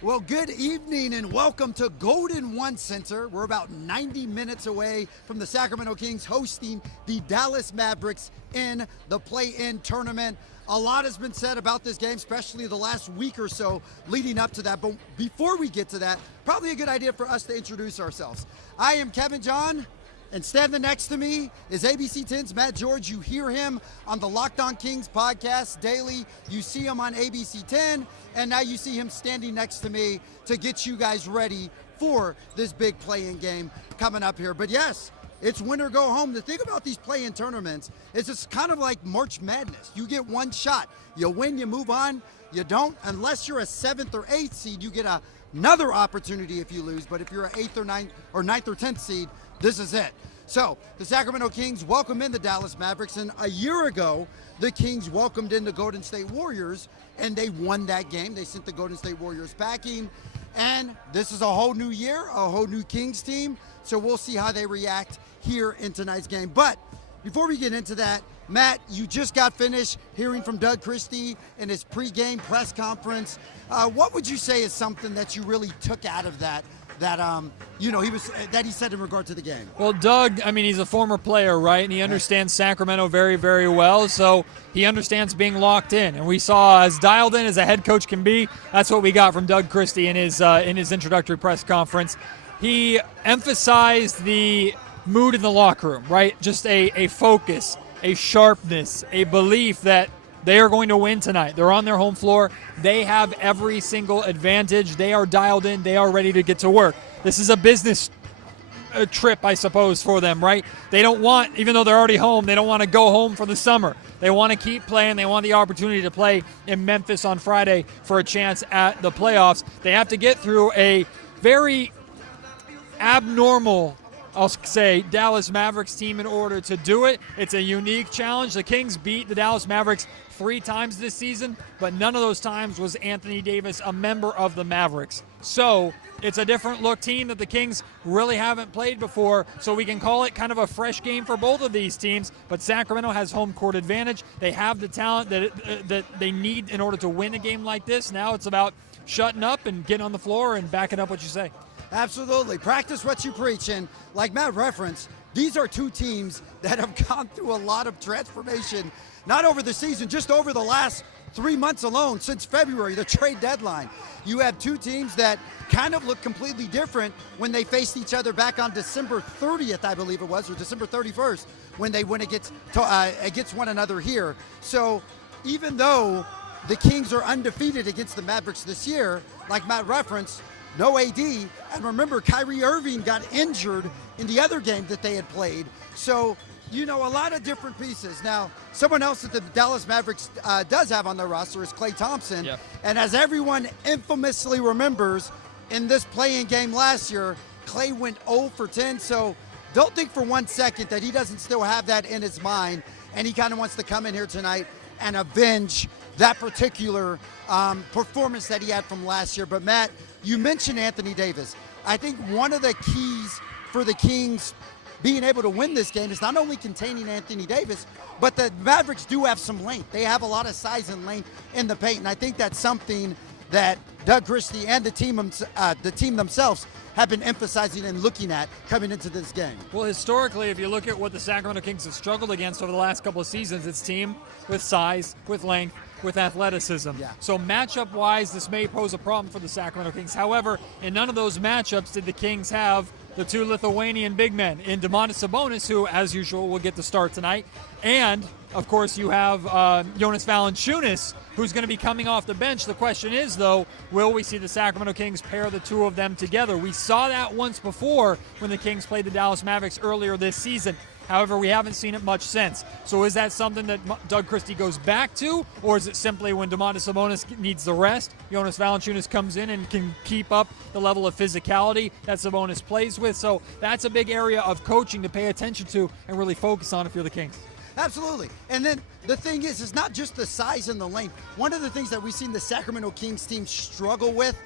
Well, good evening and welcome to Golden One Center. We're about 90 minutes away from the Sacramento Kings hosting the Dallas Mavericks in the play-in tournament. A lot has been said about this game, especially the last week or so leading up to that. But before we get to that, probably a good idea for us to introduce ourselves. I am Kevin John, and standing next to me is ABC 10's Matt George. You hear him on the Locked On Kings podcast daily. You see him on ABC 10, and now you see him standing next to me to get you guys ready for this big play-in game coming up here. But yes, it's win or go home. The thing about these play-in tournaments is it's kind of like March Madness. You get one shot. You win, you move on. You don't. Unless you're a 7th or 8th seed, you get another opportunity if you lose. But if you're an 8th or 9th or 10th seed, this is it. So the Sacramento Kings welcome in the Dallas Mavericks, and a year ago, the Kings welcomed in the Golden State Warriors, and they won that game. They sent the Golden State Warriors packing, and this is a whole new year, a whole new Kings team, so we'll see how they react here in tonight's game. But before we get into that, Matt, you just got finished hearing from Doug Christie in his pregame press conference. What would you say is something that you really took out of that he said in regard to the game? Well, Doug, he's a former player, right? And he understands Sacramento very, very well. So he understands being locked in. And we saw as dialed in as a head coach can be. That's what we got from Doug Christie in his introductory press conference. He emphasized the mood in the locker room, right? Just a focus, a sharpness, a belief that they are going to win tonight. They're on their home floor. They have every single advantage. They are dialed in. They are ready to get to work. This is a business trip, I suppose, for them, right? They don't want, even though they're already home, they don't want to go home for the summer. They want to keep playing. They want the opportunity to play in Memphis on Friday for a chance at the playoffs. They have to get through a very abnormal, I'll say, Dallas Mavericks team in order to do it. It's a unique challenge. The Kings beat the Dallas Mavericks 3 times this season, but none of those times was Anthony Davis a member of the Mavericks. So it's a different look team that the Kings really haven't played before, so we can call it kind of a fresh game for both of these teams. But Sacramento has home court advantage. They have the talent that they need in order to win a game like this. Now it's about shutting up and getting on the floor and backing up what you say. Absolutely. Practice what you preach. And like Matt referenced, these are two teams that have gone through a lot of transformation, not over the season, just over the last 3 months alone, since February, the trade deadline. You have two teams that kind of look completely different when they faced each other back on December 30th, I believe it was, or December 31st, when they went against one another here. So even though the Kings are undefeated against the Mavericks this year, like Matt referenced, no AD, and remember, Kyrie Irving got injured in the other game that they had played. So, a lot of different pieces. Now, someone else that the Dallas Mavericks does have on their roster is Klay Thompson. Yep. And as everyone infamously remembers, in this play-in game last year, Klay went 0 for 10. So don't think for 1 second that he doesn't still have that in his mind, and he kind of wants to come in here tonight and avenge that particular performance that he had from last year. But, Matt, you mentioned Anthony Davis. I think one of the keys for the Kings being able to win this game is not only containing Anthony Davis, but the Mavericks do have some length. They have a lot of size and length in the paint, and I think that's something that Doug Christie and the team themselves have been emphasizing and looking at coming into this game. Well, historically, if you look at what the Sacramento Kings have struggled against over the last couple of seasons, it's team with size, with length, with athleticism. Yeah. So matchup-wise, this may pose a problem for the Sacramento Kings. However, in none of those matchups did the Kings have the 2 Lithuanian big men in Domantas Sabonis, who, as usual, will get the start tonight. And, of course, you have Jonas Valanciunas, who's going to be coming off the bench. The question is, though, will we see the Sacramento Kings pair the two of them together? We saw that once before when the Kings played the Dallas Mavericks earlier this season. However, we haven't seen it much since. So is that something that Doug Christie goes back to, or is it simply when Domantas Sabonis needs the rest, Jonas Valanciunas comes in and can keep up the level of physicality that Sabonis plays with? So that's a big area of coaching to pay attention to and really focus on if you're the Kings. Absolutely. And then the thing is, it's not just the size and the length. One of the things that we've seen the Sacramento Kings team struggle with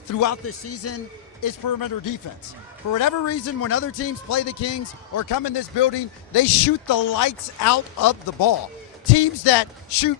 throughout this season is perimeter defense. For whatever reason, when other teams play the Kings or come in this building, they shoot the lights out of the ball. Teams that shoot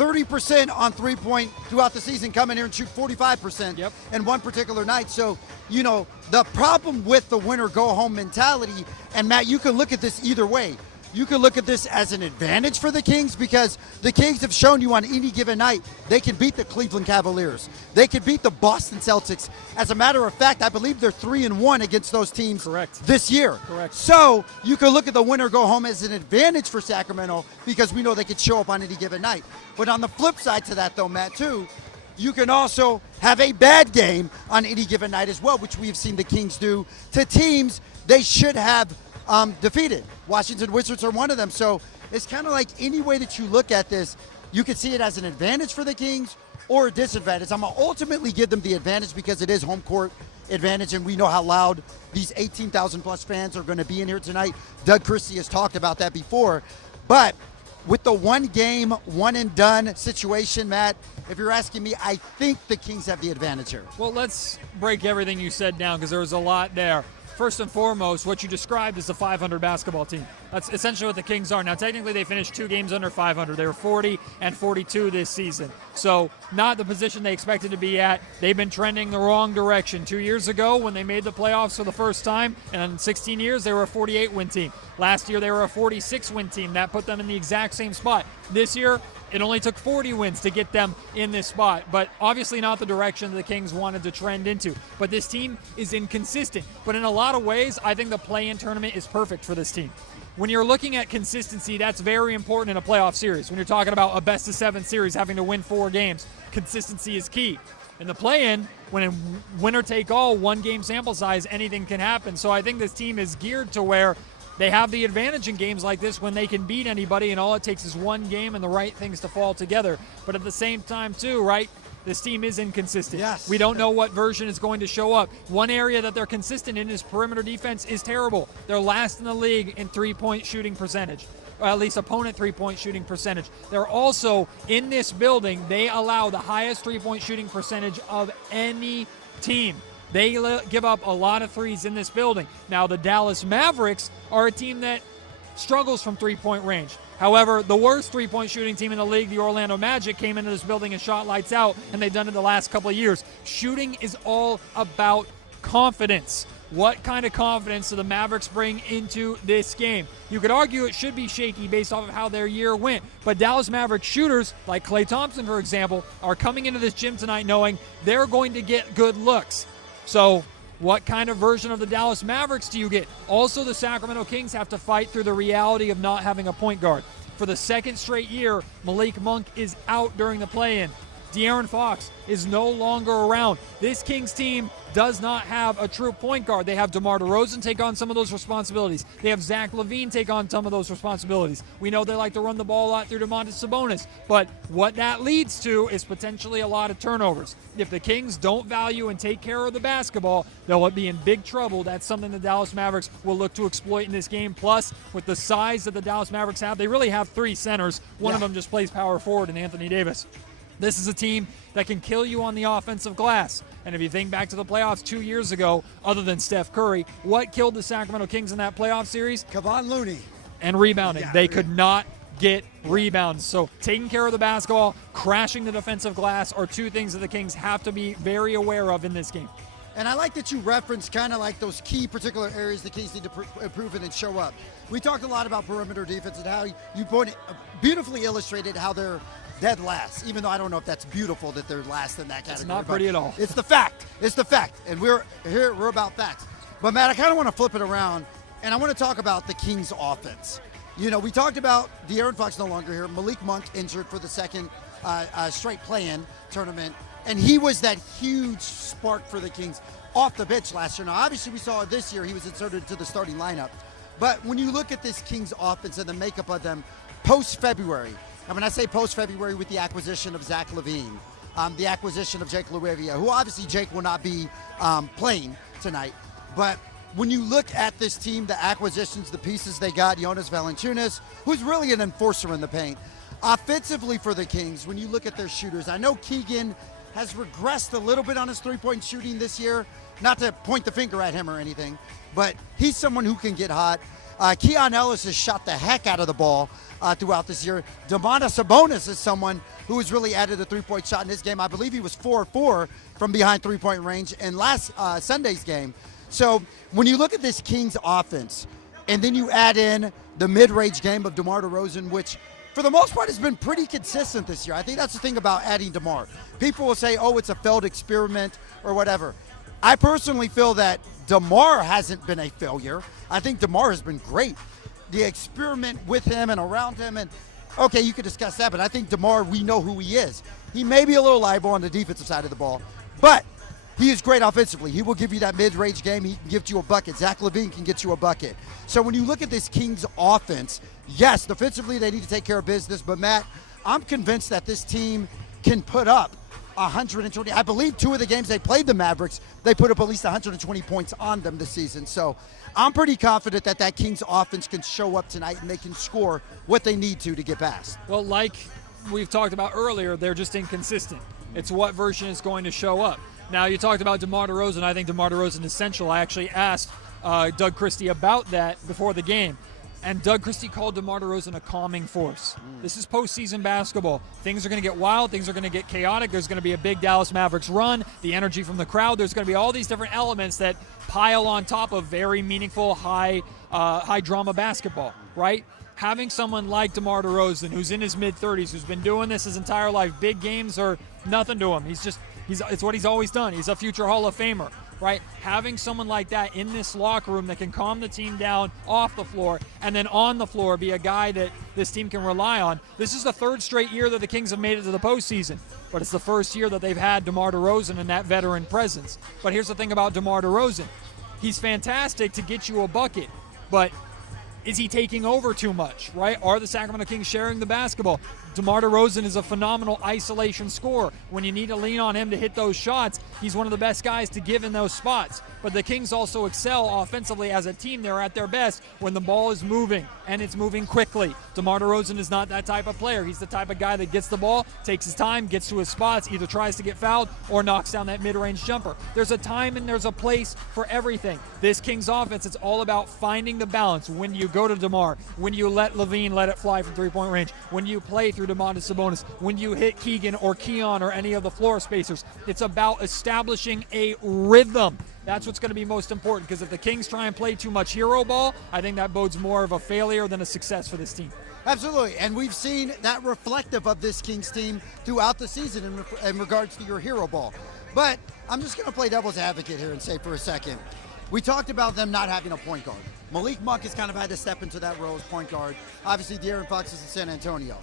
30% on three-point throughout the season, come in here and shoot 45% in one particular night. So, the problem with the winner-go-home mentality, and Matt, you can look at this either way. You can look at this as an advantage for the Kings because the Kings have shown you on any given night they can beat the Cleveland Cavaliers. They can beat the Boston Celtics. As a matter of fact, I believe they're 3-1 against those teams this year. So you can look at the winner go home as an advantage for Sacramento because we know they could show up on any given night. But on the flip side to that, though, Matt, too, you can also have a bad game on any given night as well, which we have seen the Kings do to teams they should have defeated. Washington Wizards are one of them. So it's kind of like any way that you look at this, you could see it as an advantage for the Kings or a disadvantage. I'm going to ultimately give them the advantage because it is home court advantage, and we know how loud these 18,000 plus fans are going to be in here tonight. Doug Christie has talked about that before. But with the one game, one and done situation, Matt, if you're asking me, I think the Kings have the advantage here. Well, let's break everything you said down because there was a lot there. First and foremost, what you described is a 500 basketball team. That's essentially what the Kings are. Now, technically, they finished 2 games under 500. They were 40-42 this season. So not the position they expected to be at. They've been trending the wrong direction. 2 years ago, when they made the playoffs for the first time, and in 16 years, they were a 48-win team. Last year, they were a 46-win team. That put them in the exact same spot. This year, it only took 40 wins to get them in this spot, but obviously not the direction the Kings wanted to trend into. But this team is inconsistent. But in a lot of ways, I think the play-in tournament is perfect for this team. When you're looking at consistency, that's very important in a playoff series. When you're talking about a best-of-7 series, having to win 4 games, consistency is key. In the play-in, when a winner-take-all, 1-game sample size, anything can happen. So I think this team is geared to where they have the advantage in games like this when they can beat anybody, and all it takes is one game and the right things to fall together. But at the same time, too, right, this team is inconsistent. Yes. We don't know what version is going to show up. One area that they're consistent in is perimeter defense is terrible. They're last in the league in three-point shooting percentage, or at least opponent three-point shooting percentage. They're also, in this building, they allow the highest three-point shooting percentage of any team. They give up a lot of threes in this building. Now, the Dallas Mavericks are a team that struggles from three-point range. However, the worst three-point shooting team in the league, the Orlando Magic, came into this building and shot lights out, and they've done it the last couple of years. Shooting is all about confidence. What kind of confidence do the Mavericks bring into this game? You could argue it should be shaky based off of how their year went, but Dallas Mavericks shooters, like Klay Thompson, for example, are coming into this gym tonight knowing they're going to get good looks. So what kind of version of the Dallas Mavericks do you get? Also, the Sacramento Kings have to fight through the reality of not having a point guard. For the second straight year, Malik Monk is out during the play-in. De'Aaron Fox is no longer around. This Kings team does not have a true point guard. They have DeMar DeRozan take on some of those responsibilities. They have Zach LaVine take on some of those responsibilities. We know they like to run the ball a lot through Domantas Sabonis, but what that leads to is potentially a lot of turnovers. If the Kings don't value and take care of the basketball, they'll be in big trouble. That's something the Dallas Mavericks will look to exploit in this game. Plus, with the size that the Dallas Mavericks have, they really have 3 centers. One of them just plays power forward in Anthony Davis. This is a team that can kill you on the offensive glass. And if you think back to the playoffs 2 years ago, other than Steph Curry, what killed the Sacramento Kings in that playoff series? Kevon Looney. And rebounding. They could not get rebounds. So taking care of the basketball, crashing the defensive glass are 2 things that the Kings have to be very aware of in this game. And I like that you referenced kind of like those key particular areas the Kings need to improve in and show up. We talked a lot about perimeter defense and how you beautifully illustrated how they're dead last, even though I don't know if that's beautiful that they're last in that category. It's not pretty at all. It's the fact. It's the fact. And we're about facts. But, Matt, I kind of want to flip it around, and I want to talk about the Kings' offense. You know, we talked about De'Aaron Fox no longer here. Malik Monk injured for the second straight play-in tournament, and he was that huge spark for the Kings off the bench last year. Now, obviously, we saw this year he was inserted into the starting lineup. But when you look at this Kings offense and the makeup of them post-February, and when I say post-February, with the acquisition of Zach LaVine, the acquisition of Jake LaRavia, who obviously Jake will not be playing tonight. But when you look at this team, the acquisitions, the pieces they got, Jonas Valanciunas, who's really an enforcer in the paint. Offensively for the Kings, when you look at their shooters, I know Keegan has regressed a little bit on his three-point shooting this year. Not to point the finger at him or anything, but he's someone who can get hot. Keon Ellis has shot the heck out of the ball throughout this year. Domantas Sabonis is someone who has really added the three-point shot in this game. I believe he was 4-4 from behind three-point range in last Sunday's game. So when you look at this Kings offense, and then you add in the mid-range game of DeMar DeRozan, which for the most part has been pretty consistent this year. I think that's the thing about adding DeMar. People will say, oh, it's a failed experiment or whatever. I personally feel that DeMar hasn't been a failure. I think DeMar has been great. The experiment with him and around him, and okay, you could discuss that, but I think DeMar, we know who he is. He may be a little liable on the defensive side of the ball, but he is great offensively. He will give you that mid-range game. He can give you a bucket. Zach LaVine can get you a bucket. So when you look at this Kings offense, yes, defensively they need to take care of business, but Matt, I'm convinced that this team can put up 120. I believe 2 of the games they played the Mavericks, they put up at least 120 points on them this season. So I'm pretty confident that that Kings offense can show up tonight and they can score what they need to get past. Well, like we've talked about earlier, they're just inconsistent. It's what version is going to show up. Now, you talked about DeMar DeRozan. I think DeMar DeRozan is essential. I actually asked Doug Christie about that before the game. And Doug Christie called DeMar DeRozan a calming force. This is postseason basketball. Things are going to get wild. Things are going to get chaotic. There's going to be a big Dallas Mavericks run, the energy from the crowd. There's going to be all these different elements that pile on top of very meaningful, high-drama basketball, right? Having someone like DeMar DeRozan, who's in his mid-30s, who's been doing this his entire life, big games are nothing to him. It's what he's always done. He's a future Hall of Famer, right? Having someone like that in this locker room that can calm the team down off the floor and then on the floor be a guy that this team can rely on. This is the 3rd straight year that the Kings have made it to the postseason, but it's the 1st year that they've had DeMar DeRozan and that veteran presence. But here's the thing about DeMar DeRozan. He's fantastic to get you a bucket, but is he taking over too much, right? Are the Sacramento Kings sharing the basketball? DeMar DeRozan is a phenomenal isolation scorer. When you need to lean on him to hit those shots, he's one of the best guys to give in those spots. But the Kings also excel offensively as a team. They're at their best when the ball is moving, and it's moving quickly. DeMar DeRozan is not that type of player. He's the type of guy that gets the ball, takes his time, gets to his spots, either tries to get fouled or knocks down that mid-range jumper. There's a time and there's a place for everything. This Kings offense, it's all about finding the balance. When you go to DeMar, when you let LaVine let it fly from three-point range, when you play through Domantas Sabonis, when you hit Keegan or Keon or any of the floor spacers. It's about establishing a rhythm. That's what's going to be most important, because if the Kings try and play too much hero ball, I think that bodes more of a failure than a success for this team. Absolutely, and we've seen that reflective of this Kings team throughout the season in regards to your hero ball. But I'm just going to play devil's advocate here and say for a second, we talked about them not having a point guard. Malik Monk has kind of had to step into that role as point guard. Obviously, De'Aaron Fox is in San Antonio.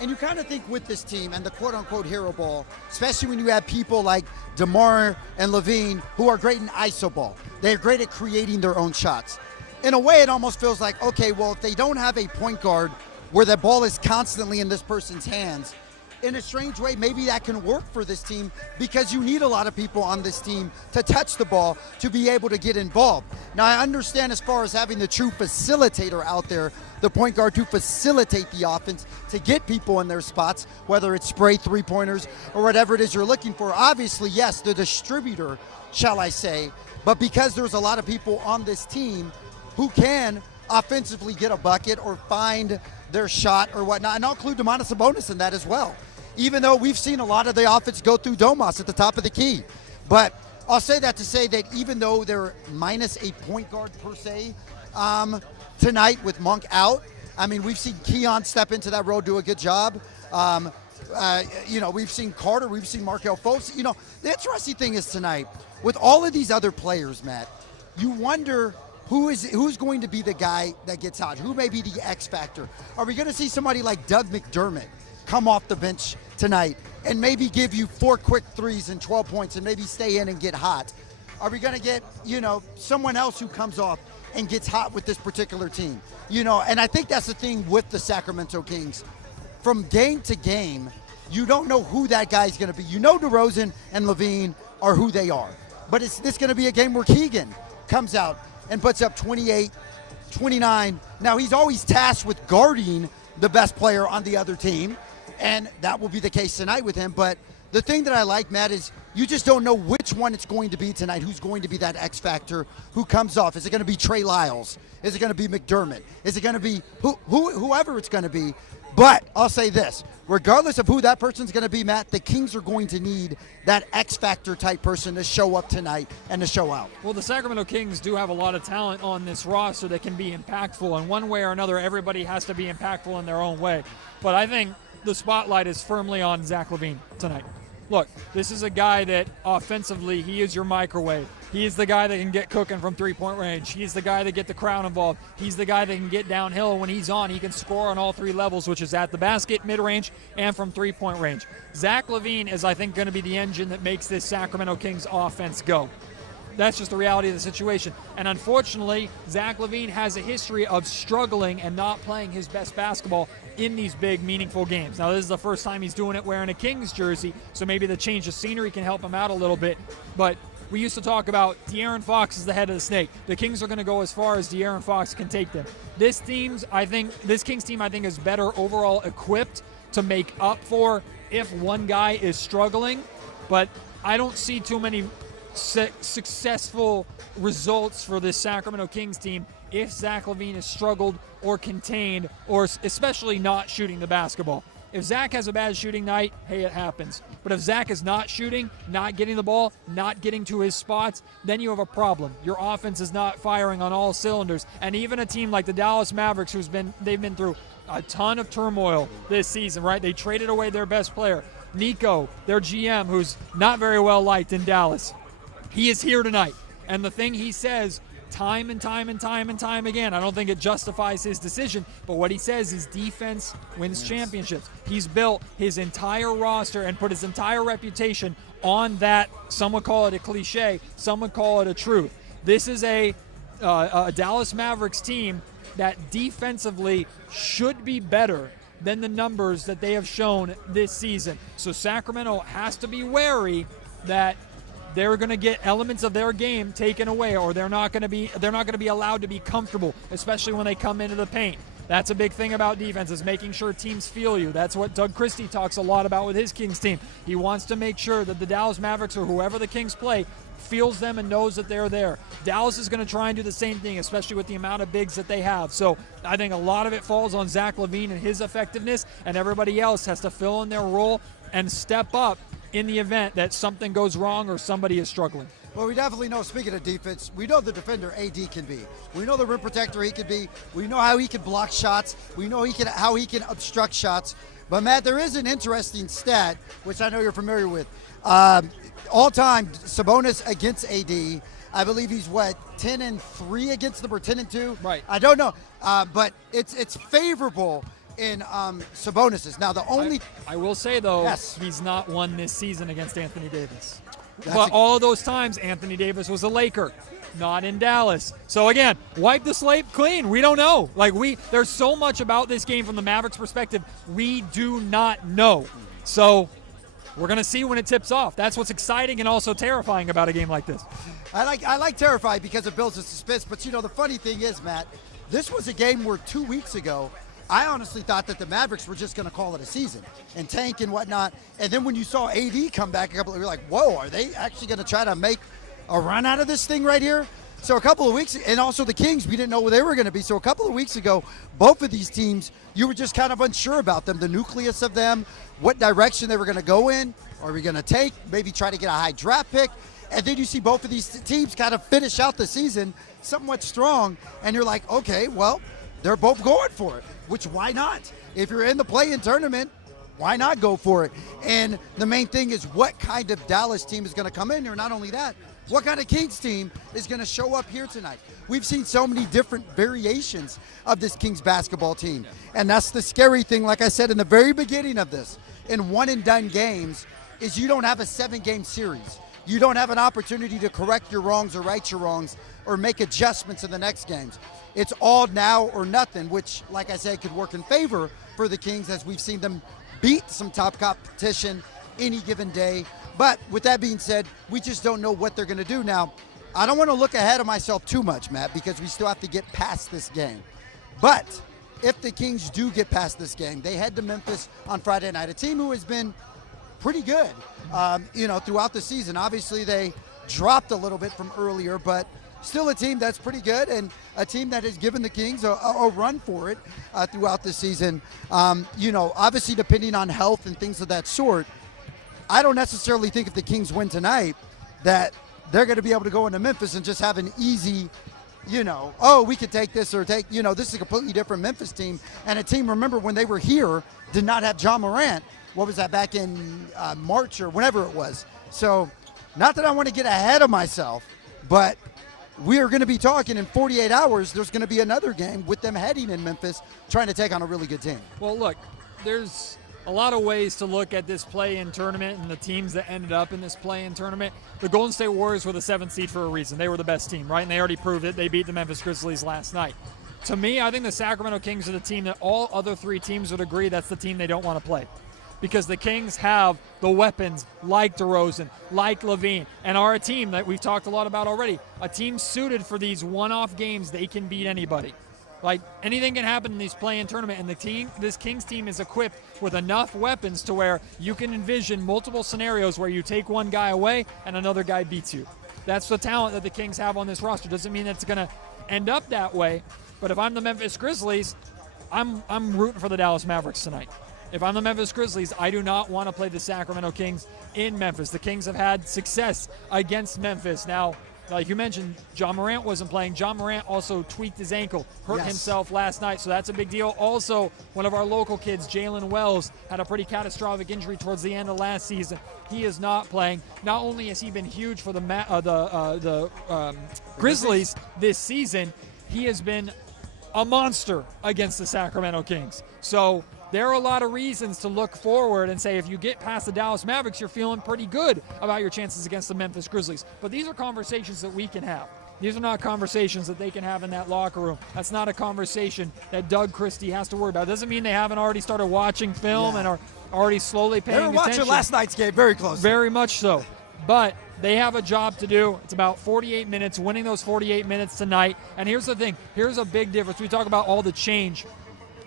And you kind of think with this team and the quote-unquote hero ball, especially when you have people like DeMar and LaVine who are great in iso ball. They're great at creating their own shots. In a way, it almost feels like, okay, well, if they don't have a point guard where the ball is constantly in this person's hands, in a strange way, maybe that can work for this team, because you need a lot of people on this team to touch the ball to be able to get involved. Now, I understand as far as having the true facilitator out there, the point guard to facilitate the offense, to get people in their spots, whether it's spray three-pointers or whatever it is you're looking for. Obviously, yes, the distributor, shall I say, but because there's a lot of people on this team who can offensively get a bucket or find their shot or whatnot, and I'll include Domantas Sabonis in that as well. Even though we've seen a lot of the offense go through Domas at the top of the key. But I'll say that to say that even though they're minus a point guard per se tonight with Monk out, I mean, we've seen Keon step into that role, do a good job. We've seen Carter, we've seen Markelle Fultz. You know, the interesting thing is tonight, with all of these other players, Matt, you wonder who's going to be the guy that gets hot? Who may be the X factor? Are we going to see somebody like Doug McDermott come off the bench tonight and maybe give you 4 quick threes and 12 points and maybe stay in and get hot? Are we going to get, someone else who comes off and gets hot with this particular team? And I think that's the thing with the Sacramento Kings. From game to game, you don't know who that guy's going to be. DeRozan and LaVine are who they are. But is this going to be a game where Keegan comes out and puts up 28, 29? Now, he's always tasked with guarding the best player on the other team, and that will be the case tonight with him. But the thing that I like, Matt, is you just don't know which one it's going to be tonight, who's going to be that X factor, who comes off. Is it going to be Trey Lyles? Is it going to be McDermott? Is it going to be whoever it's going to be? But I'll say this, regardless of who that person's going to be, Matt, the Kings are going to need that X factor type person to show up tonight and to show out. Well, the Sacramento Kings do have a lot of talent on this roster that can be impactful, and one way or another, everybody has to be impactful in their own way. But I think the spotlight is firmly on Zach LaVine tonight. Look, this is a guy that offensively, he is your microwave. He is the guy that can get cooking from three-point range. He's the guy that get the crowd involved. He's the guy that can get downhill when he's on. He can score on all three levels, which is at the basket, mid-range, and from three-point range. Zach LaVine is, I think, going to be the engine that makes this Sacramento Kings offense go. That's just the reality of the situation. And unfortunately, Zach LaVine has a history of struggling and not playing his best basketball in these big, meaningful games. Now, this is the first time he's doing it wearing a Kings jersey, so maybe the change of scenery can help him out a little bit. But we used to talk about De'Aaron Fox is the head of the snake. The Kings are going to go as far as De'Aaron Fox can take them. This Kings team, I think, is better overall equipped to make up for if one guy is struggling. But I don't see too many successful results for this Sacramento Kings team if Zach LaVine has struggled or contained, or especially not shooting the basketball. If Zach has a bad shooting night, hey, it happens. But if Zach is not shooting, not getting the ball, not getting to his spots, then you have a problem. Your offense is not firing on all cylinders. And even a team like the Dallas Mavericks, they've been through a ton of turmoil this season, right? They traded away their best player, Nico, their GM, who's not very well liked in Dallas. He is here tonight. And the thing he says time and time again, I don't think it justifies his decision, but what he says is defense wins championships. He's built his entire roster and put his entire reputation on that. Some would call it a cliche, some would call it a truth. This is a Dallas Mavericks team that defensively should be better than the numbers that they have shown this season. So Sacramento has to be wary that they're going to get elements of their game taken away, or they're not going to be allowed to be comfortable, especially when they come into the paint. That's a big thing about defense, is making sure teams feel you. That's what Doug Christie talks a lot about with his Kings team. He wants to make sure that the Dallas Mavericks, or whoever the Kings play, feels them and knows that they're there. Dallas is going to try and do the same thing, especially with the amount of bigs that they have. So I think a lot of it falls on Zach LaVine and his effectiveness, and everybody else has to fill in their role and step up in the event that something goes wrong or somebody is struggling. Well, we definitely know, speaking of defense, we know the defender AD can be. We know the rim protector he can be. We know how he can block shots. We know how he can obstruct shots. But, Matt, there is an interesting stat, which I know you're familiar with. All-time, Sabonis against AD, I believe he's, 10-3 against them, or 10-2? Right. I don't know. But it's favorable in Sabonis's. Now, the only... I will say, though, yes, he's not won this season against Anthony Davis. But all of those times, Anthony Davis was a Laker, not in Dallas. So, again, wipe the slate clean. We don't know. There's so much about this game from the Mavericks' perspective we do not know. So we're going to see when it tips off. That's what's exciting and also terrifying about a game like this. I like terrified because it builds a suspense. But, the funny thing is, Matt, this was a game where 2 weeks ago, I honestly thought that the Mavericks were just going to call it a season and tank and whatnot. And then when you saw AD come back, you're like, whoa, are they actually going to try to make a run out of this thing right here? So a couple of weeks, and also the Kings, we didn't know where they were going to be. So a couple of weeks ago, both of these teams, you were just kind of unsure about them, the nucleus of them, what direction they were going to go in. Are we going to take, maybe try to get a high draft pick? And then you see both of these teams kind of finish out the season somewhat strong, and you're like, okay, well, they're both going for it, which why not? If you're in the play-in tournament, why not go for it? And the main thing is what kind of Dallas team is going to come in here. Not only that, what kind of Kings team is going to show up here tonight? We've seen so many different variations of this Kings basketball team. And that's the scary thing, like I said in the very beginning of this, in one-and-done games, is you don't have a 7-game series. You don't have an opportunity to correct your wrongs or right your wrongs or make adjustments in the next games. It's all now or nothing, which, like I said, could work in favor for the Kings as we've seen them beat some top competition any given day. But with that being said, we just don't know what they're going to do. Now, I don't want to look ahead of myself too much, Matt, because we still have to get past this game. But if the Kings do get past this game, they head to Memphis on Friday night, a team who has been pretty good, throughout the season. Obviously, they dropped a little bit from earlier, but still a team that's pretty good and a team that has given the Kings a run for it throughout the season. Obviously, depending on health and things of that sort, I don't necessarily think if the Kings win tonight that they're going to be able to go into Memphis and just have an easy, we could take this or this is a completely different Memphis team. And a team, remember, when they were here, did not have John Morant. What was that, back in March or whenever it was? So, not that I want to get ahead of myself, but we are going to be talking in 48 hours. There's going to be another game with them heading in Memphis, trying to take on a really good team. Well, look, there's a lot of ways to look at this play-in tournament and the teams that ended up in this play-in tournament. The Golden State Warriors were the 7th seed for a reason. They were the best team, right? And they already proved it. They beat the Memphis Grizzlies last night. To me, I think the Sacramento Kings are the team that all other 3 teams would agree that's the team they don't want to play. Because the Kings have the weapons like DeRozan, like Levine, and are a team that we've talked a lot about already. A team suited for these one-off games. They can beat anybody. Like, anything can happen in these play-in tournament, and this Kings team is equipped with enough weapons to where you can envision multiple scenarios where you take one guy away and another guy beats you. That's the talent that the Kings have on this roster. Doesn't mean it's going to end up that way, but if I'm the Memphis Grizzlies, I'm rooting for the Dallas Mavericks tonight. If I'm the Memphis Grizzlies, I do not want to play the Sacramento Kings in Memphis. The Kings have had success against Memphis. Now, like you mentioned, John Morant wasn't playing. John Morant also tweaked his ankle, hurt himself last night, so that's a big deal. Also, one of our local kids, Jalen Wells, had a pretty catastrophic injury towards the end of last season. He is not playing. Not only has he been huge for the Grizzlies this season, he has been a monster against the Sacramento Kings. So there are a lot of reasons to look forward and say if you get past the Dallas Mavericks, you're feeling pretty good about your chances against the Memphis Grizzlies. But these are conversations that we can have. These are not conversations that they can have in that locker room. That's not a conversation that Doug Christie has to worry about. It doesn't mean they haven't already started watching film and are already slowly paying attention. They were watching last night's game very closely. Very much so. But they have a job to do. It's about 48 minutes, winning those 48 minutes tonight. And here's the thing. Here's a big difference. We talk about all the change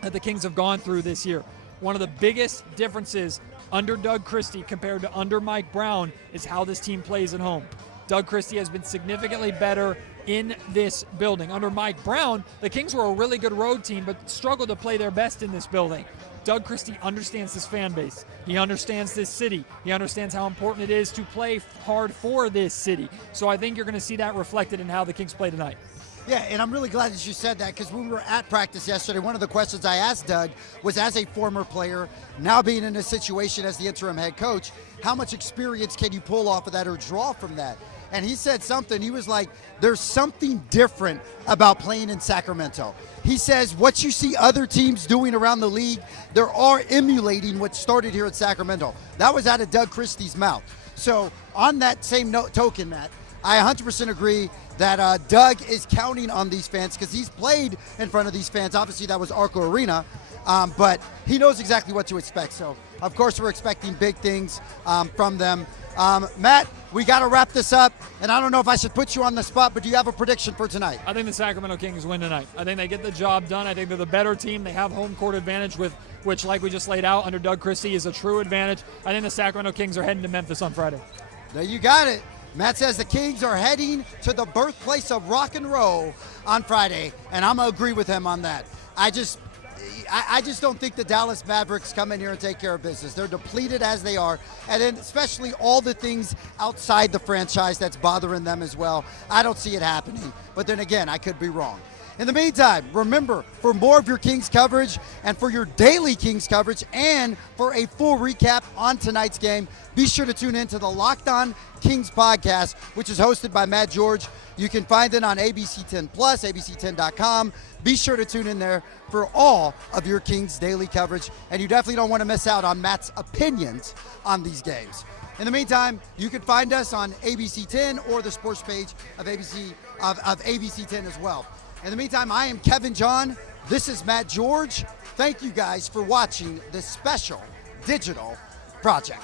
that the Kings have gone through this year. One of the biggest differences under Doug Christie compared to under Mike Brown is how this team plays at home. Doug Christie has been significantly better in this building. Under Mike Brown, the Kings were a really good road team but struggled to play their best in this building. Doug Christie understands this fan base. He understands this city. He understands how important it is to play hard for this city. So I think you're going to see that reflected in how the Kings play tonight. Yeah, and I'm really glad that you said that, because when we were at practice yesterday, one of the questions I asked Doug was, as a former player, now being in a situation as the interim head coach, how much experience can you pull off of that or draw from that? And he said something. He was like, there's something different about playing in Sacramento. He says what you see other teams doing around the league, they are emulating what started here at Sacramento. That was out of Doug Christie's mouth. So on that same token, Matt, I 100% agree that Doug is counting on these fans because he's played in front of these fans. Obviously, that was Arco Arena, but he knows exactly what to expect. So, of course, we're expecting big things from them. Matt, we got to wrap this up, and I don't know if I should put you on the spot, but do you have a prediction for tonight? I think the Sacramento Kings win tonight. I think they get the job done. I think they're the better team. They have home court advantage, which, like we just laid out, under Doug Christie is a true advantage. I think the Sacramento Kings are heading to Memphis on Friday. There you got it. Matt says the Kings are heading to the birthplace of rock and roll on Friday, and I'm going to agree with him on that. I just don't think the Dallas Mavericks come in here and take care of business. They're depleted as they are, and then especially all the things outside the franchise that's bothering them as well. I don't see it happening, but then again, I could be wrong. In the meantime, remember, for more of your Kings coverage and for your daily Kings coverage and for a full recap on tonight's game, be sure to tune in to the Locked On Kings podcast, which is hosted by Matt George. You can find it on ABC 10 Plus, abc10.com. Be sure to tune in there for all of your Kings daily coverage, and you definitely don't want to miss out on Matt's opinions on these games. In the meantime, you can find us on ABC 10 or the sports page of ABC 10 as well. In the meantime, I am Kevin John. This is Matt George. Thank you guys for watching this special digital project.